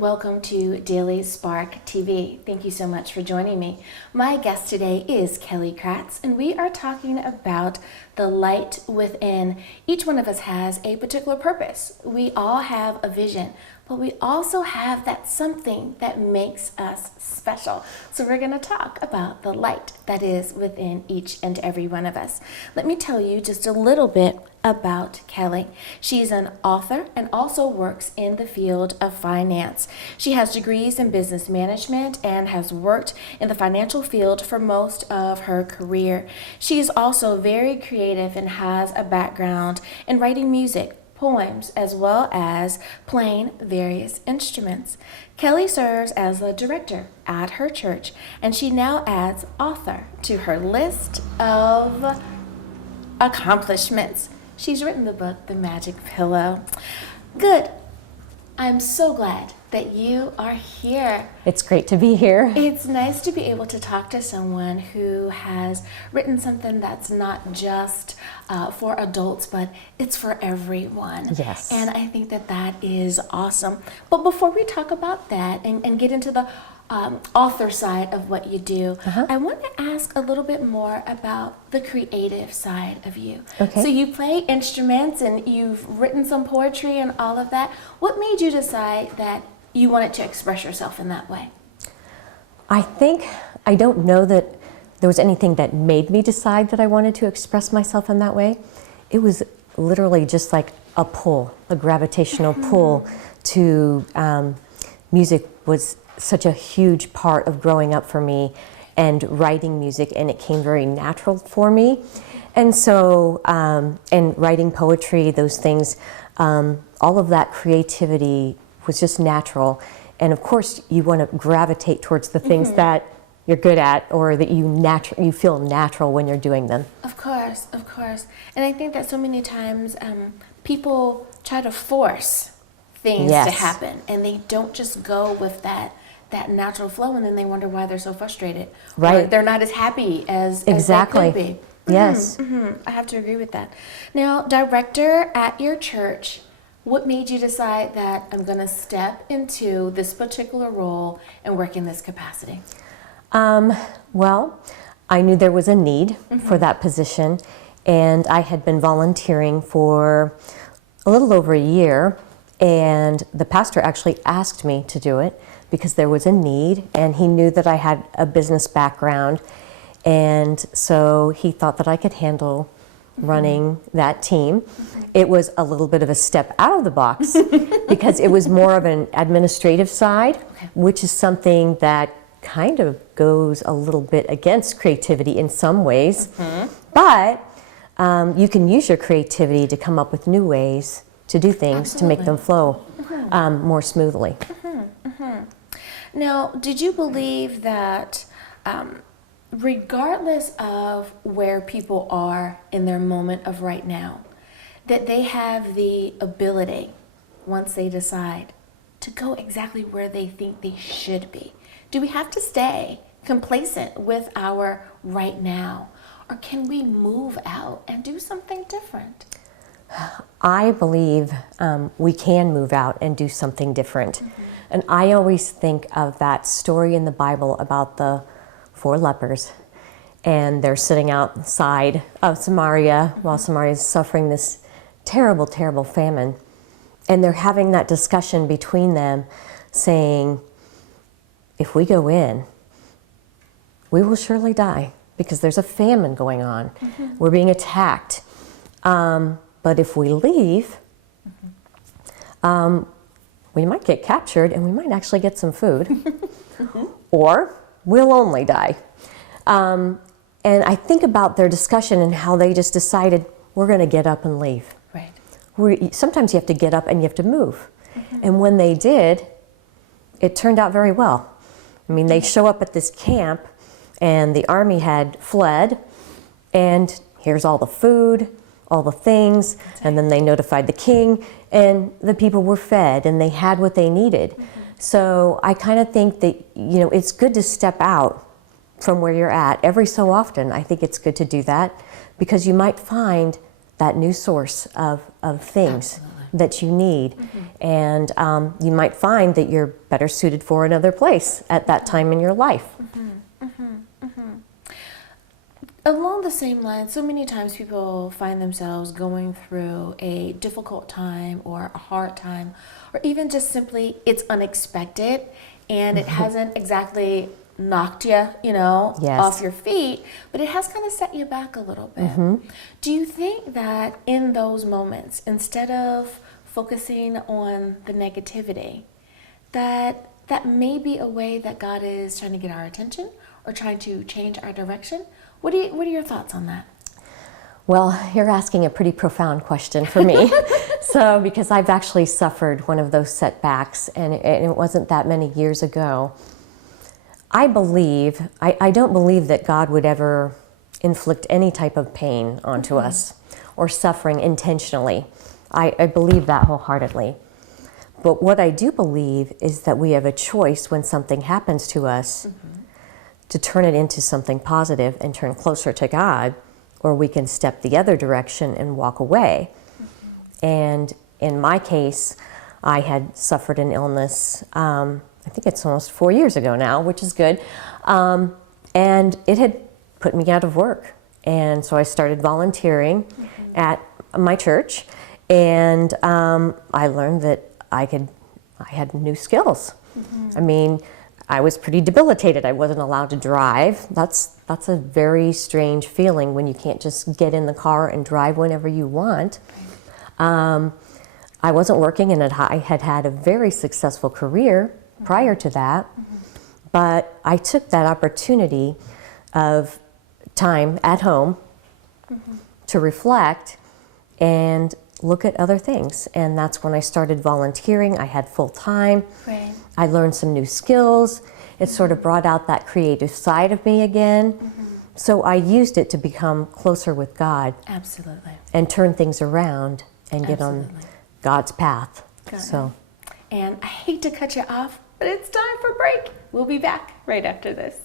welcome to Daily Spark TV. Thank you so much for joining me. My guest today is Kelly Kratz, and we are talking about the light within. Each one of us has a particular purpose. We all have a vision, but we also have that something that makes us special. So we're going to talk about the light that is within each and every one of us. Let me tell you just a little bit about Kelly. She's an author and also works in the field of finance. She has degrees in business management and has worked in the financial field for most of her career. She is also very creative and has a background in writing music, poems, as well as playing various instruments. Kelly serves as the director at her church, and she now adds author to her list of accomplishments. She's written the book, The Magic Pillow. Good. I'm so glad that you are here. It's great to be here. It's nice to be able to talk to someone who has written something that's not just for adults, but it's for everyone. Yes. And I think that that is awesome. But before we talk about that and get into the author side of what you do, I want to ask a little bit more about the creative side of you. Okay. So you play instruments and you've written some poetry and all of that. What made you decide that you wanted to express yourself in that way? I don't know that there was anything that made me decide that I wanted to express myself in that way. It was literally just like a pull, a gravitational pull to music was such a huge part of growing up for me and writing music, and it came very natural for me. And so, and writing poetry, those things, all of that creativity was just natural. And of course, you want to gravitate towards the things that you're good at or that you feel natural when you're doing them. Of course, of course. And I think that so many times people try to force things to happen, and they don't just go with that natural flow, and then they wonder why they're so frustrated. Right. Or they're not as happy as Exactly. they could be. Yes. I have to agree with that. Now, director at your church, what made you decide that I'm going to step into this particular role and work in this capacity? Well, I knew there was a need for that position, and I had been volunteering for a little over a year, and the pastor actually asked me to do it because there was a need, and he knew that I had a business background, and so he thought that I could handle running that team. It was a little bit of a step out of the box because it was more of an administrative side, which is something that kind of goes a little bit against creativity in some ways, but you can use your creativity to come up with new ways to do things to make them flow more smoothly. Now, did you believe that regardless of where people are in their moment of right now, that they have the ability, once they decide, to go exactly where they think they should be? Do we have to stay complacent with our right now, or can we move out and do something different? I believe we can move out and do something different. And I always think of that story in the Bible about the 4 lepers, and they're sitting outside of Samaria while Samaria is suffering this terrible, terrible famine. And they're having that discussion between them saying, if we go in, we will surely die because there's a famine going on. We're being attacked. But if we leave, we might get captured and we might actually get some food, or we'll only die. And I think about their discussion and how they just decided, we're going to get up and leave. Right. Sometimes you have to get up and you have to move. And when they did, it turned out very well. I mean, they show up at this camp and the army had fled, and here's all the food, all the things, and then they notified the king, and the people were fed and they had what they needed. So I kind of think that, it's good to step out from where you're at. Every so often, I think it's good to do that because you might find that new source of things. that you need. And you might find that you're better suited for another place at that time in your life. Along the same line, so many times people find themselves going through a difficult time or a hard time, or even just simply it's unexpected and it hasn't exactly knocked you, Yes. off your feet, but it has kind of set you back a little bit. Do you think that in those moments, instead of focusing on the negativity, that may be a way that God is trying to get our attention or trying to change our direction? What are your thoughts on that? Well, you're asking a pretty profound question for me. So, because I've actually suffered one of those setbacks, and it wasn't that many years ago. I don't believe that God would ever inflict any type of pain onto us or suffering intentionally. I believe that wholeheartedly. But what I do believe is that we have a choice when something happens to us to turn it into something positive and turn closer to God, or we can step the other direction and walk away. And in my case, I had suffered an illness, I think it's almost 4 years ago now, which is good. And it had put me out of work. And so I started volunteering at my church, and I learned that I had new skills. I mean, I was pretty debilitated. I wasn't allowed to drive. That's a very strange feeling when you can't just get in the car and drive whenever you want. I wasn't working, and I had had a very successful career prior to that. But I took that opportunity of time at home to reflect and look at other things. And that's when I started volunteering. I had full time. Right. I learned some new skills. It sort of brought out that creative side of me again. So I used it to become closer with God. Absolutely. And turn things around and get on Absolutely. God's path. Got So, And I hate to cut you off, but it's time for break. We'll be back right after this.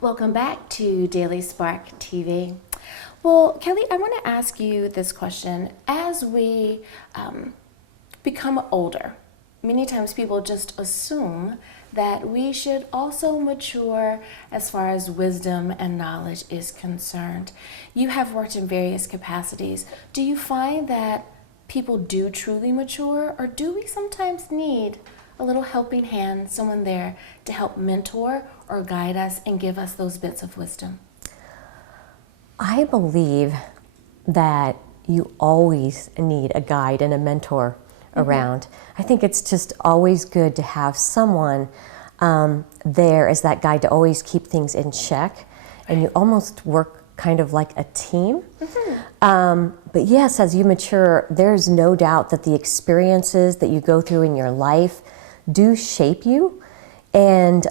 Welcome back to Daily Spark TV. Well, Kelly, I want to ask you this question. As we become older, many times people just assume that we should also mature as far as wisdom and knowledge is concerned. You have worked in various capacities. Do you find that people do truly mature, or do we sometimes need a little helping hand, someone there to help mentor or guide us and give us those bits of wisdom? I believe that you always need a guide and a mentor around. I think it's just always good to have someone there as that guide to always keep things in check, and you almost work kind of like a team. But yes, as you mature, there's no doubt that the experiences that you go through in your life do shape you, and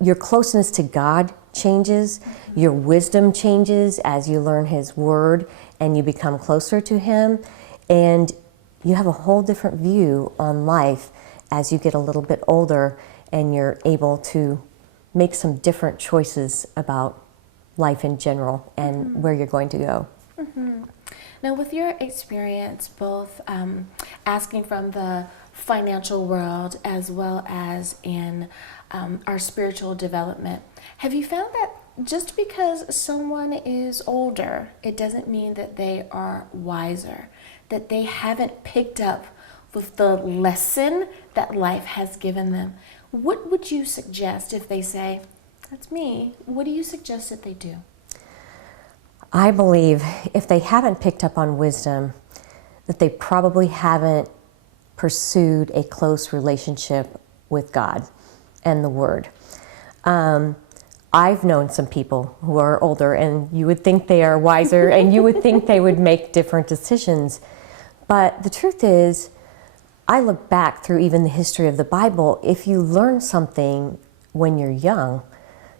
your closeness to God changes, your wisdom changes as you learn His Word and you become closer to Him, and you have a whole different view on life as you get a little bit older and you're able to make some different choices about life in general and where you're going to go. Now, with your experience, both asking from the financial world as well as in our spiritual development, have you found that just because someone is older, it doesn't mean that they are wiser, that they haven't picked up with the lesson that life has given them? What would you suggest if they say, "That's me"? What do you suggest that they do? I believe if they haven't picked up on wisdom, that they probably haven't pursued a close relationship with God and the Word. I've known some people who are older, and you would think they are wiser and you would think they would make different decisions. But the truth is, I look back through even the history of the Bible. If you learn something when you're young,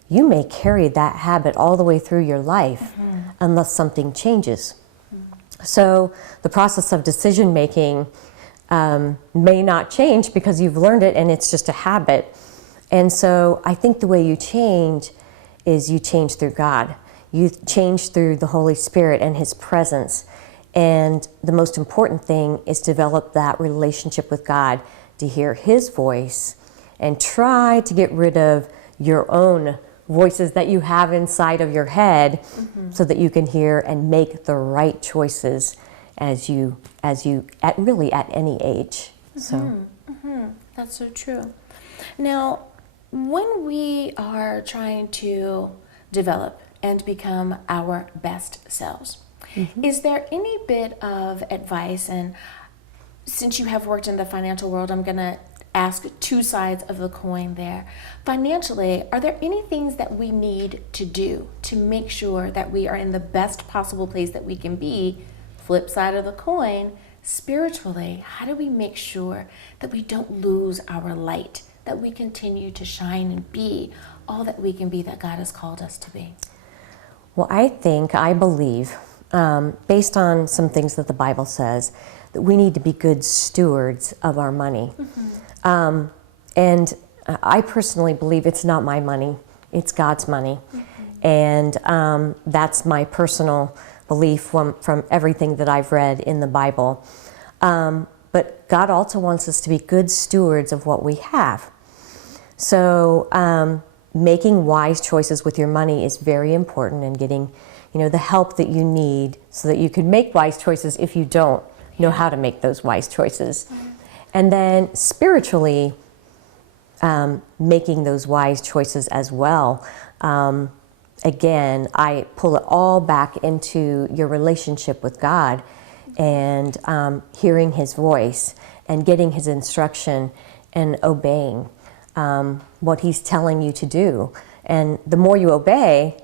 you may carry that habit all the way through your life unless something changes. So the process of decision making may not change because you've learned it and it's just a habit. And so I think the way you change is you change through God. You change through the Holy Spirit and His presence. And the most important thing is develop that relationship with God, to hear His voice and try to get rid of your own voices that you have inside of your head, so that you can hear and make the right choices as you at really at any age. So That's so true. Now, when we are trying to develop and become our best selves, is there any bit of advice, and since you have worked in the financial world, I'm going to ask two sides of the coin there. Financially, are there any things that we need to do to make sure that we are in the best possible place that we can be? Flip side of the coin, spiritually, how do we make sure that we don't lose our light, that we continue to shine and be all that we can be, that God has called us to be? Well, I believe, based on some things that the Bible says, that we need to be good stewards of our money. And I personally believe it's not my money, it's God's money. And that's my personal belief from everything that I've read in the Bible. But God also wants us to be good stewards of what we have. So making wise choices with your money is very important, and getting, the help that you need so that you can make wise choices if you don't know how to make those wise choices. And then spiritually, making those wise choices as well. Again, I pull it all back into your relationship with God, and hearing His voice and getting His instruction and obeying what He's telling you to do. And the more you obey,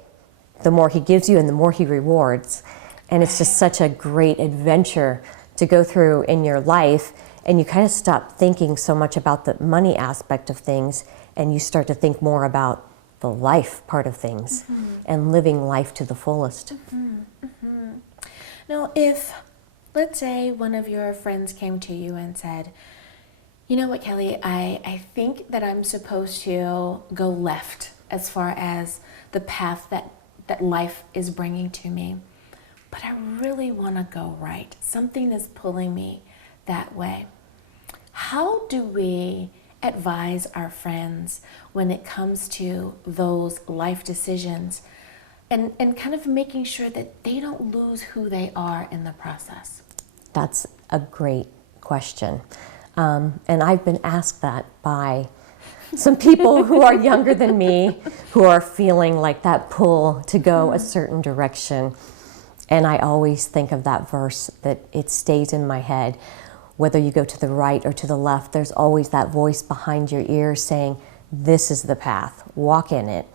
the more He gives you and the more He rewards. And it's just such a great adventure to go through in your life. And you kind of stop thinking so much about the money aspect of things, and you start to think more about the life part of things and living life to the fullest. Now, if, let's say, one of your friends came to you and said, you know what, Kelly, I think that I'm supposed to go left as far as the path that life is bringing to me, but I really want to go right. Something is pulling me that way. How do we advise our friends when it comes to those life decisions, and kind of making sure that they don't lose who they are in the process? That's a great question. And I've been asked that by some people who are younger than me, who are feeling like that pull to go a certain direction. And I always think of that verse, that it stays in my head. Whether you go to the right or to the left, there's always that voice behind your ear saying, this is the path, walk in it.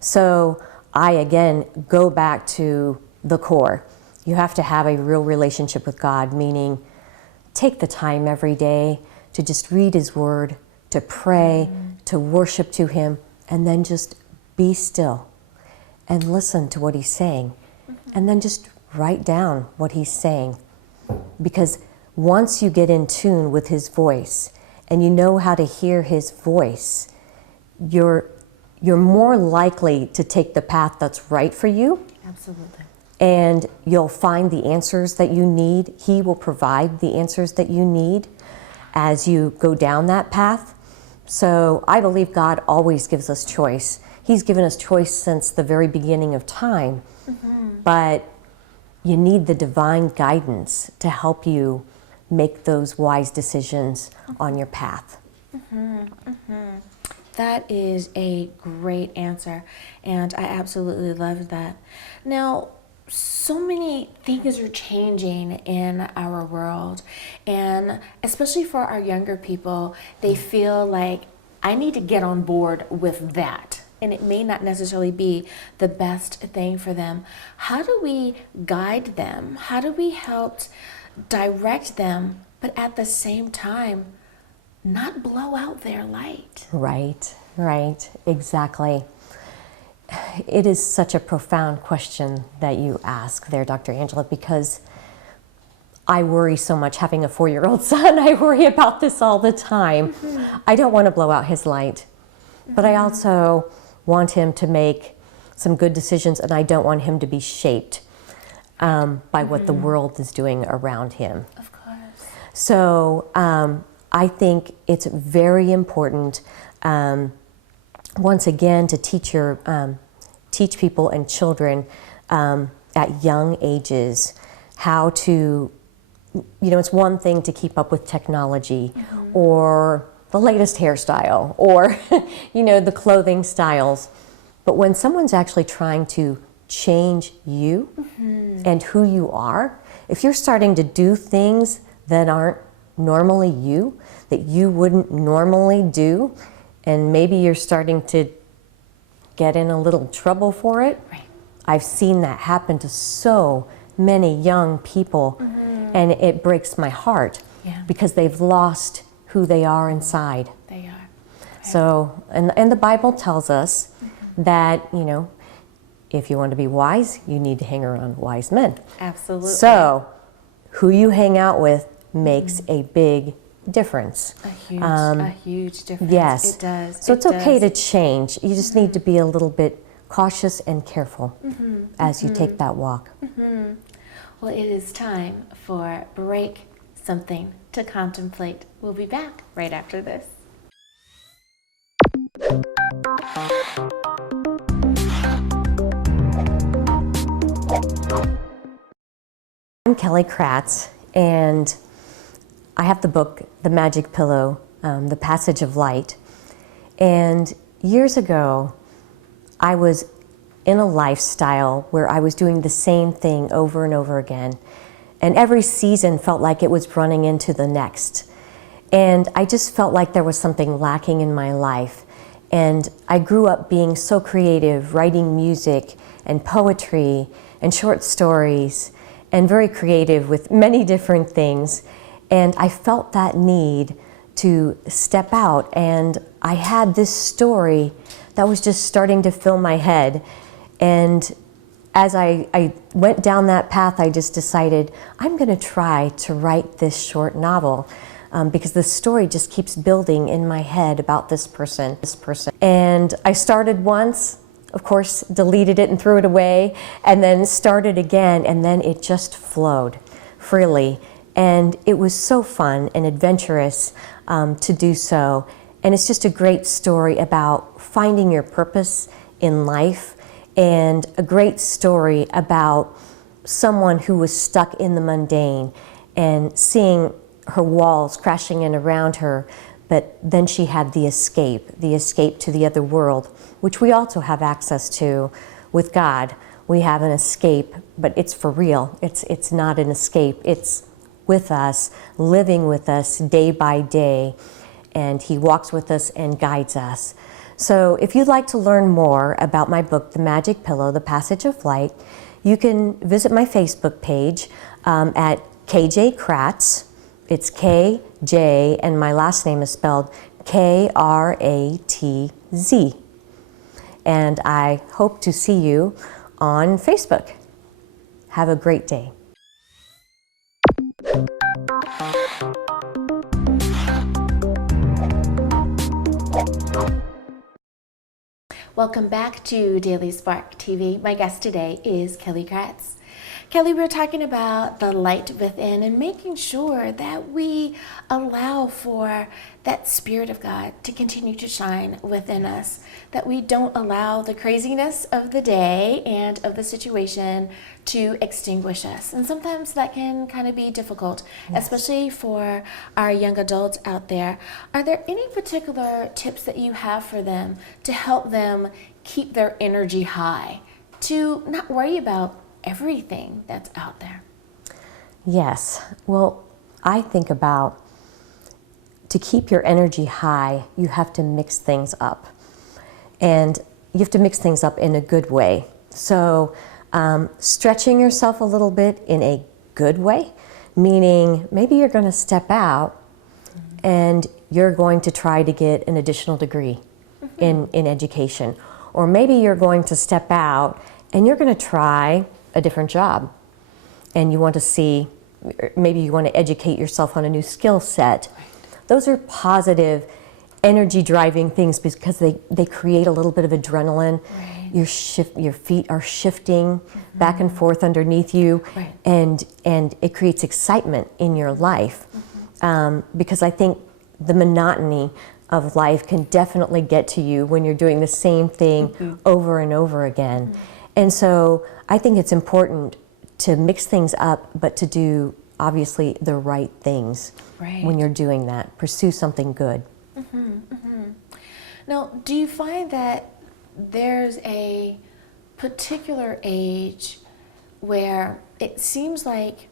So I, again, go back to the core. You have to have a real relationship with God, meaning take the time every day to just read His Word, to pray, to worship to Him, and then just be still and listen to what He's saying. And then just write down what He's saying. Because once you get in tune with His voice and you know how to hear His voice, you're more likely to take the path that's right for you. Absolutely. And you'll find the answers that you need. He will provide the answers that you need as you go down that path. So I believe God always gives us choice. He's given us choice since the very beginning of time. But you need the divine guidance to help you make those wise decisions on your path. That is a great answer, and I absolutely love that. Now, so many things are changing in our world, and especially for our younger people, they feel like, I need to get on board with that. And it may not necessarily be the best thing for them. How do we guide them? How do we help direct them, but at the same time, not blow out their light? Right, exactly. It is such a profound question that you ask there, Dr. Angela, because I worry so much. Having a 4-year-old son, I worry about this all the time. I don't want to blow out his light. but I also want him to make some good decisions, and I don't want him to be shaped by what the world is doing around him. Of course. So I think it's very important, once again, to teach people and children at young ages how to, it's one thing to keep up with technology or the latest hairstyle or, the clothing styles. But when someone's actually trying to change you and who you are, if you're starting to do things that aren't normally you, that you wouldn't normally do, and maybe you're starting to get in a little trouble for it. Right. I've seen that happen to so many young people, and it breaks my heart because they've lost who they are inside. They are. Right. So, and the Bible tells us that, if you want to be wise, you need to hang around wise men. Absolutely. So, who you hang out with makes a big difference. A huge difference. Yes. It does. So it's okay to change. You just need to be a little bit cautious and careful as you take that walk. Well, it is time for Break Something to Contemplate. We'll be back right after this. I'm Kelly Kratz, and I have the book, The Magic Pillow, The Passage of Light. And years ago, I was in a lifestyle where I was doing the same thing over and over again. And every season felt like it was running into the next. And I just felt like there was something lacking in my life. And I grew up being so creative, writing music and poetry and short stories, and very creative with many different things. And I felt that need to step out, and I had this story that was just starting to fill my head. And as I went down that path, I just decided I'm going to try to write this short novel because the story just keeps building in my head about this person. And I started once, of course, deleted it and threw it away, and then started again, and then it just flowed freely. And it was so fun and adventurous to do so. And it's just a great story about finding your purpose in life, and a great story about someone who was stuck in the mundane and seeing her walls crashing in around her, but then she had the escape to the other world, which we also have access to with God. We have an escape, but it's for real. It's not an escape. It's with us, living with us day by day, and He walks with us and guides us. So if you'd like to learn more about my book, The Magic Pillow, The Passage of Light, you can visit my Facebook page at KJ Kratz. It's KJ, and my last name is spelled Kratz. And I hope to see you on Facebook. Have a great day. Welcome back to Daily Spark TV. My guest today is Kelly Kratz. Kelly, we're talking about the light within and making sure that we allow for that Spirit of God to continue to shine within us, that we don't allow the craziness of the day and of the situation to extinguish us. And sometimes that can kind of be difficult, especially for our young adults out there. Are there any particular tips that you have for them to help them keep their energy high, to not worry about everything that's out there? Yes. Well, I think about, to keep your energy high, you have to mix things up. And you have to mix things up in a good way. So stretching yourself a little bit in a good way, meaning maybe you're going to step out and you're going to try to get an additional degree in education. Or maybe you're going to step out and you're going to try a different job, and you want to see, maybe you want to educate yourself on a new skill set. Those are positive energy driving things because they create a little bit of adrenaline. Right. Your feet are shifting back and forth underneath you, Right. and it creates excitement in your life. Because I think the monotony of life can definitely get to you when you're doing the same thing over and over again. And so I think it's important to mix things up, but to do obviously the right things Right. when you're doing that. Pursue something good. Now, do you find that there's a particular age where it seems like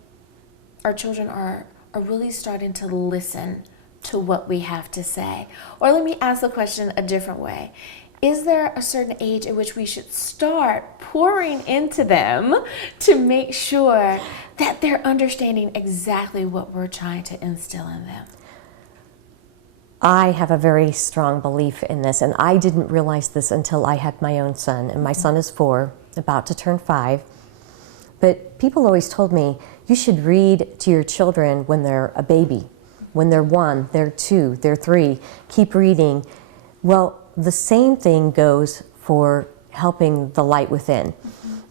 our children are really starting to listen to what we have to say? Or let me ask the question a different way. Is there a certain age at which we should start pouring into them to make sure that they're understanding exactly what we're trying to instill in them? I have a very strong belief in this, and I didn't realize this until I had my own son. And my son is 4, about to turn 5. But people always told me, you should read to your children when they're a baby. When they're 1, they're 2, they're 3. Keep reading. Well, the same thing goes for helping the light within.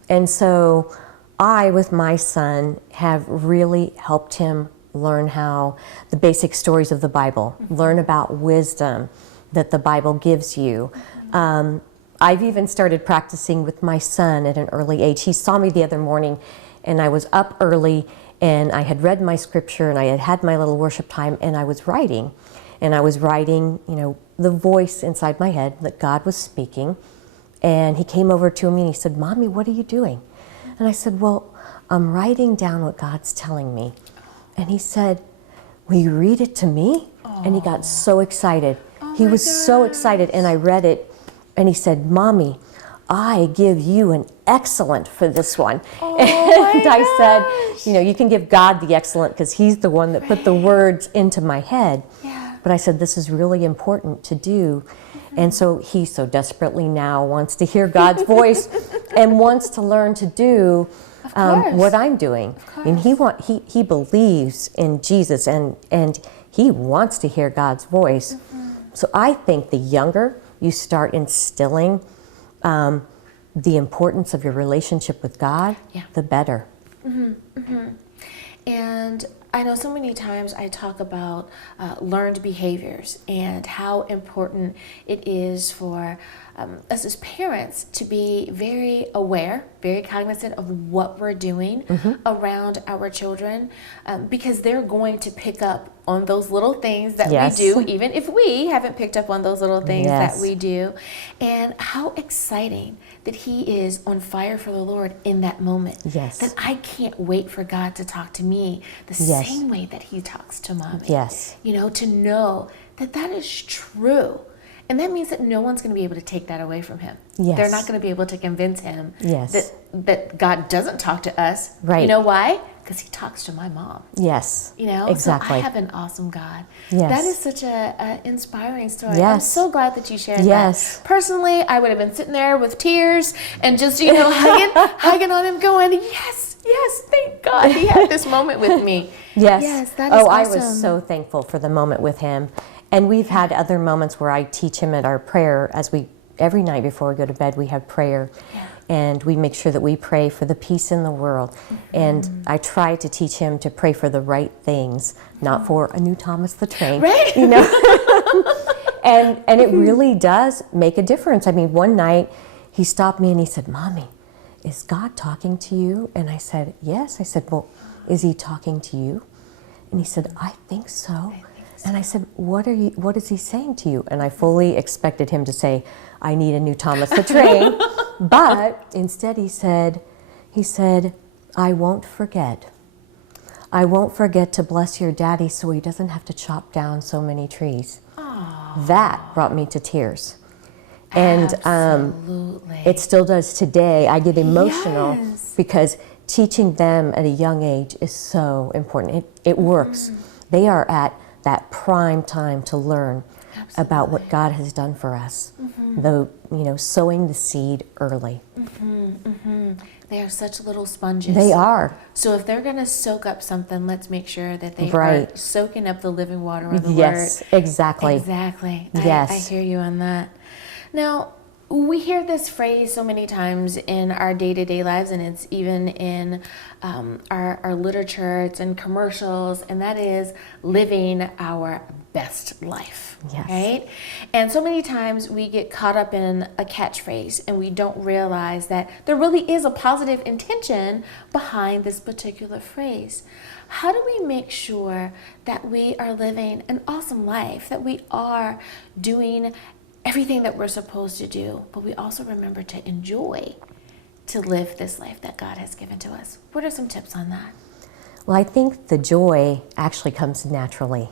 And so I, with my son, have really helped him learn how the basic stories of the Bible, learn about wisdom that the Bible gives you. I've even started practicing with my son at an early age. He saw me the other morning, and I was up early, and I had read my scripture, and I had had my little worship time, and I was writing. And I was writing, the voice inside my head that God was speaking. And he came over to me and he said, "Mommy, what are you doing?" And I said, "Well, I'm writing down what God's telling me." And he said, "Will you read it to me?" And he got so excited. He was so excited, and I read it, and he said, "Mommy, I give you an excellent for this one." And I said, you can give God the excellent because he's the one that put the words into my head. Yeah. But I said, this is really important to do. And so he so desperately now wants to hear God's voice and wants to learn to do what I'm doing. And he believes in Jesus, and he wants to hear God's voice. So I think the younger you start instilling the importance of your relationship with God, the better. And I know so many times I talk about learned behaviors and how important it is for us as parents to be very aware, very cognizant of what we're doing around our children, because they're going to pick up on those little things that we do, even if we haven't picked up on those little things that we do. And how exciting that he is on fire for the Lord in that moment. Yes. That I can't wait for God to talk to me the same way that he talks to Mommy. Yes. To know that that is true. And that means that no one's going to be able to take that away from him. Yes. They're not going to be able to convince him that God doesn't talk to us. Right. You know why? Because he talks to my mom. Yes. Exactly. So I have an awesome God. Yes. That is such an inspiring story. Yes. I'm so glad that you shared that. Personally, I would have been sitting there with tears and just, hugging on him going, yes, thank God he had this moment with me. Yes. That is awesome. I was so thankful for the moment with him. And we've had other moments where I teach him at our prayer every night before we go to bed, we have prayer. Yeah. And we make sure that we pray for the peace in the world. And I try to teach him to pray for the right things, not for a new Thomas the Train. Right. And it really does make a difference. I mean, one night he stopped me and he said, "Mommy, is God talking to you?" And I said, "Yes." I said, "Well, is he talking to you?" And he said, "I think so." And I said, what is he saying to you? And I fully expected him to say, "I need a new Thomas the Train." But instead he said, "I won't forget. I won't forget to bless your daddy so he doesn't have to chop down so many trees." Aww. That brought me to tears. And it still does today. I get emotional because teaching them at a young age is so important. It works. They are at that prime time to learn about what God has done for us. Sowing the seed early. They are such little sponges. They are. So if they're going to soak up something, let's make sure that they Right. are soaking up the living water of the Yes, word. exactly. Exactly. Yes. I hear you on that. Now, we hear this phrase so many times in our day-to-day lives, and it's even in our literature, it's in commercials, and that is living our best life. Yes. Right? And so many times we get caught up in a catchphrase and we don't realize that there really is a positive intention behind this particular phrase. How do we make sure that we are living an awesome life, that we are doing everything that we're supposed to do, but we also remember to enjoy to live this life that God has given to us? What are some tips on that? Well, I think the joy actually comes naturally.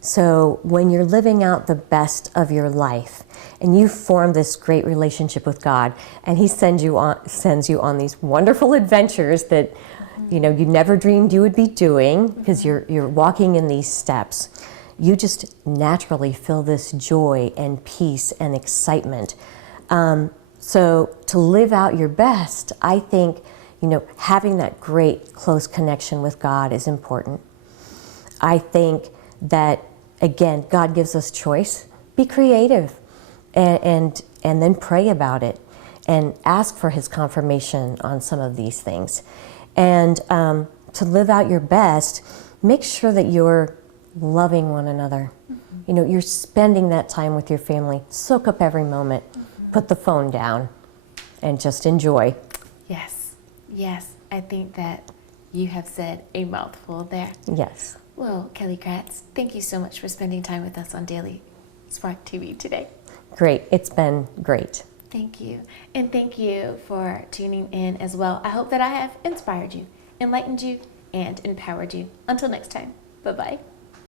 So when you're living out the best of your life and you form this great relationship with God, and He sends you on these wonderful adventures that you never dreamed you would be doing, because you're walking in these steps, you just naturally feel this joy and peace and excitement. So to live out your best, I think having that great close connection with God is important. I think that, again, God gives us choice. Be creative, and then pray about it and ask for His confirmation on some of these things. And to live out your best, make sure that you're loving one another. You're spending that time with your family. Soak up every moment. Put the phone down and just enjoy. Yes, I think that you have said a mouthful there. Yes. Well, Kelly Kratz, thank you so much for spending time with us on Daily Spark TV today. Great. It's been great. Thank you. And thank you for tuning in as well. I hope that I have inspired you, enlightened you, and empowered you. Until next time, bye-bye.